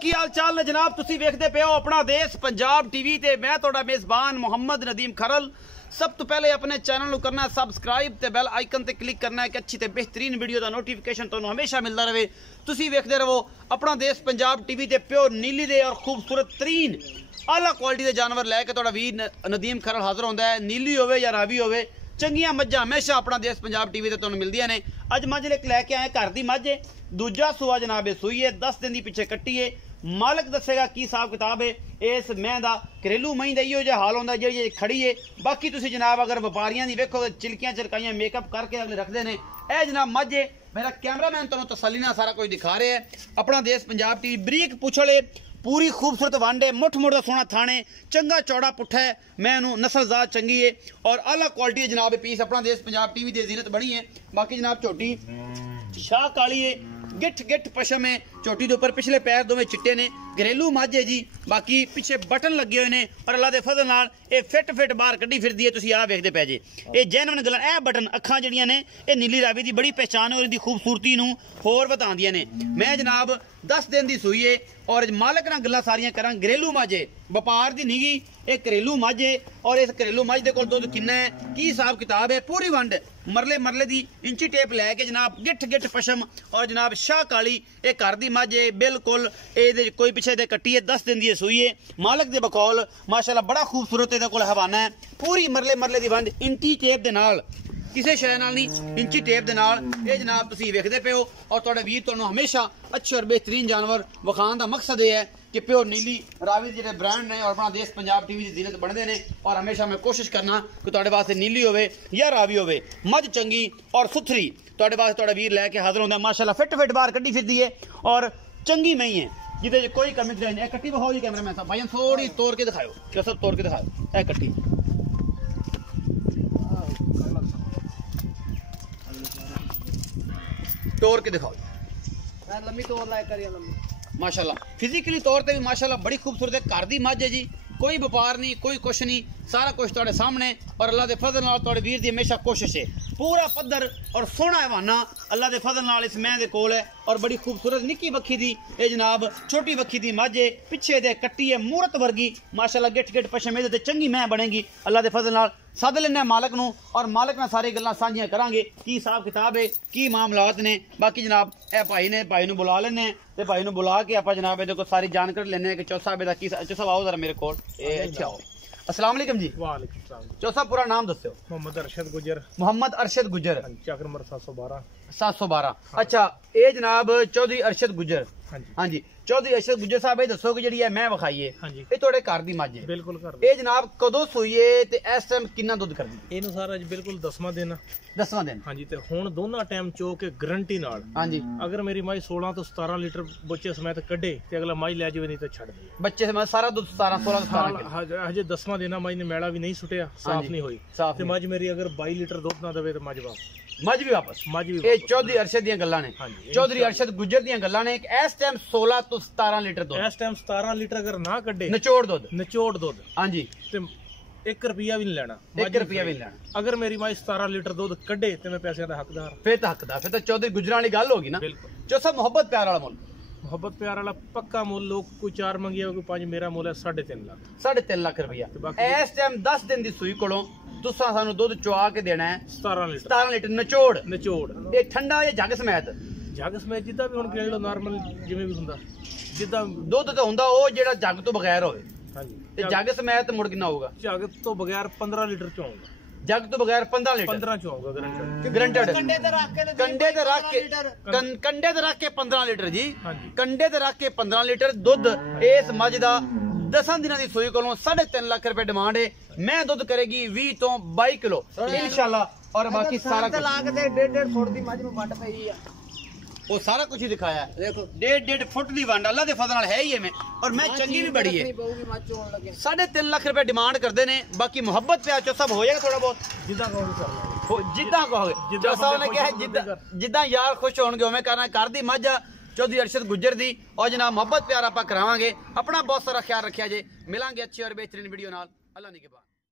की हाल चाल ने जनाब, तुसी वेखदे पे हो अपना देश पंजाब टीवी ते मैं तुहाडा मेजबान मोहम्मद नदीम खरल। सब तो पहले अपने चैनल को करना है सबसक्राइब ते बेल आइकन ते क्लिक करना है कि अच्छी ते बेहतरीन वीडियो का नोटिफिकेशन तुहानू हमेशा मिलता रहे। तुसी वेखदे रहो अपना देश पंजाब टीवी ते प्योर नीली दे और खूबसूरत तरीन आला क्वालिटी के जानवर लैके तुहाडा वीर नदीम खरल हाजिर होंदा है। नीली होवे या रावी होवे, चंगियां मज्झां हमेशा अपना देश पंजाब टीवी ते तुहानू मिलदियां ने। अज मझ लैके आए घर दी मझ, दूजा सूआ जनाब सूई है, 10 दिन की पिछे कट्टी है। मालक दसेगा की हिसाब किताब है इस मैं दा। घरेलू मई का इो हाल होंदा जी खड़ी है। बाकी तुसी जनाब अगर व्यापारियों की वेखो चिलकियां चिलकाइयां मेकअप करके अगले रखते हैं। यह जनाब मझ है, मेरा कैमरामैन तुहानू तसल्ली नाल सारा कुछ दिखा रहा है। अपना देश पंजाब टीवी बरीक पुछले, पूरी खूबसूरत वंड है, मुठ मुठ का सोना थाने, चंगा चौड़ा पुट्ठा है, मैं नस्लजात चंगी है और आला क्वालिटी है जनाब। पीस अपना देश पंजाब टीवी की जीनत बनी है। बाकी जनाब झोटी शाह काली है, गिठ गिठ पशम है, झोटी के उपर पिछले पैर दोवें चिट्टे ने, घरेलू मझ है जी। बाकी पिछे बटन लगे हुए हैं और अल्लाह के फजल नाल ये फिट फिट बाहर कड्डी फिरदी है। तुसीं आ वेखदे पै जे ये जैनवन गल्लां। ए बटन अखां जिहड़ियां ने ये नीली रावी की बड़ी पहचान है और इसकी खूबसूरती नूं होर वधांदियां ने। मैं जनाब 10 दिन की सूई है और मालक नाल गल्लां सारियां करां। घरेलू मझ है, व्यापार की नहीं गी, एक घरेलू मझ है और इस घरेलू मझ दे कोल दुध किन्ना है, की हिसाब किताब है, पूरी वंड मरले मरले की इंची टेप लैके जनाब, गिठ गिठ पशम और जनाब शाह काली। ये घर की मझ है बिल्कुल, ये कोई पिछे दे कट्टी है, 10 दिन की सूई है। मालक दे बकौल माशाल्लाह बड़ा खूबसूरत इहदे कोल हवाना है। पूरी मरले मरले की वंड इंची टेप दे नाल, किसी शय नाल नहीं, इंची टेप दे नाल ये जनाब तुसीं वेखदे पे हो। और तुहाडा वीर तुहानू हमेशा अच्छे और बेहतरीन जानवर विखाण का मकसद यह है कि प्योर नीली रावी जो ब्रांड ने और अपना देश पंजाब टीवी की जीनत बनते हैं। और हमेशा मैं कोशिश करना कि तुहाडे वास्ते नीली होवे या रावी होवे, मझ चंगी और सुथरी तुहाडे वास्ते तुहाडा वीर लैके हाजिर होंदा है। माशाल्लाह फिट फिट बाहर कड्डी फिरदी है और चंगी नहीं है, जिदे कोई कमी नहीं है। कट्टी बखाओ जी कैमरा मैन साहब, भाई थोड़ी तोड़ के दिखाओ, क्या सब तोड़ के दिखाओ। ए कट्टी तोड़ के दिखाओ, लंबी तोड़ लायक करिए लंबी। माशाल्लाह फिजिकली तौर पे भी माशाल्लाह बड़ी खूबसूरत है। घर दी मझ है जी, कोई व्यापार नहीं, कोई कुछ नहीं, सारा कुछ तुहाडे सामने। और अल्लाह के फजल नाल तुहाडे वीर दी हमेशा कोशिश है। पूरा पद्धर और सोहना हवाना अल्लाह के फजल नाल इस मैं दे कोल है और बड़ी खूबसूरत निक्की वक्खी दी ये जनाब छोटी वक्खी दी मझ है, पिछे दे कट्टी है मूरत वर्गी माशाल्लाह, गिठ गिठ पशम इहदे ते चंगी मैं बनेगी अल्लाह के फजल नाल। सद लेना मालक नूं और मालक नाल सारी गल्लां साझियां करांगे की हिसाब किताब है, की मामलात ने। बाकी जनाब ए भाई ने, भाई नूं बुला लेने ते भाई नूं बुला के आपां जनाब इहदे कोल सारी जानकारी लेने कि चौथ साहब दा की। चौथ साहब आओ जरा मेरे कोल, इत्थे आओ। अस्सलाम वालेकुम जी। वालेकुम सलाम। चौथ साहब पूरा नाम दस्यो। मोहम्मद अरशद गुजर। मोहम्मद अरशद गुजर, चक्र नंबर 712। 712। अच्छा ये जनाब चौधरी अरशद गुजर। हाँ जी चौधरी अरशद गुजर साहब, ये दसो कि जी मैं विखाई है ये तुहाडे घर दी मझ है? बिल्कुल घर। ये जनाब कदों सूई है ते इस टाइम कितना दुध करदी? इहनूं सारा बिल्कुल 10वां दिन। 10वां दिन। हाँ जी, ते हुण दोनों टाइम चो के गारंटी नाल। हाँ जी, अगर मेरी माई 16 तो 17 लीटर बच्चे समेत कड्डे ते अगला माई लै जावे, नहीं तो छड्ड दे। बच्चे समेत सारा दुध 17 16 17 हजे 10वां दिन माई ने मैला भी नहीं सुटिया, साफ नहीं हुई ते मझ मेरी अगर 22 लीटर दुध ना देवे तो मझ वापस। मझ भी वापस। ये चौधरी अरशद दी गल्लां ने, चौधरी अरशद गुजर दी गल्लां ने। इस टाइम 16 तो 17 लीटर दुध, इस टाइम 17 लीटर अगर ना कड्डे निचोड़ दुध। हाँ जी, ते 1 रुपया भी नहीं लेना, 1 रुपया भी नहीं लेना। अगर मेरी माई 17 लीटर दुध कड्डे तो मैं पैसे का हकदार, फिर तो चौधरी गुजरां वाली गल होगी ना। बिल्कुल। जो सब मोहब्बत प्यार वाला मुल, मोहब्बत प्यार वाला पक्का मुल। लोग कोई 4 मंगिया, कोई 5, मेरा मुल है 3.5 लाख। 3.5 लाख रुपया इस टाइम 10 दिन की सूई कोलों तुसा सानू दुध चुआ के देना है 17 लीटर निचोड़। ये ठंडा या जग समेत? जग समेत जिद्दां भी हुण गिण लो, नॉर्मल जिवें भी हुंदा, जिद्दां दुध तो हुंदा ओ जेड़ा जग तो बगैर होवे। हां जी, ते जग समेत मुड़ कितना होगा? जग तो बगैर 15 लीटर चोंगा। जग तो बगैर 15 लीटर 15 चोंगा गारंटेड। कंडे ते रख के 15 लीटर जी। कंडे ते रख के 15 लीटर दुध इस मझ दा 10 दिनों की सूई कोलों 3.5 लाख रुपए डिमांड है। मैं दुध करेगी 20 तो 22 किलो इंशाल्लाह। और बाकी सारा कुछ 1.5 फुट की मझ में वंड पई है, वो सारा कुछ ही दिखाया है। देखो 1.5 फुट की वंड अल्लाह के फजल नाल है ही है। और मैं चंगी भी बड़ी है। 3.5 लाख रुपए डिमांड करते हैं। बाकी मोहब्बत प्यार चो सब हो जाएगा थोड़ा बहुत, जिद्दां कहोगे। जिद्दां यार खुश होणगे उवें करना। घर दी मझ चौधरी अरशद गुजर दी और जनाब मोहब्बत प्यार आप करावांगे। अपना बहुत सारा ख्याल रखिया जे। मिलांगे अच्छी और बेहतरीन वीडियो नाल। अल्लाह निगहबान।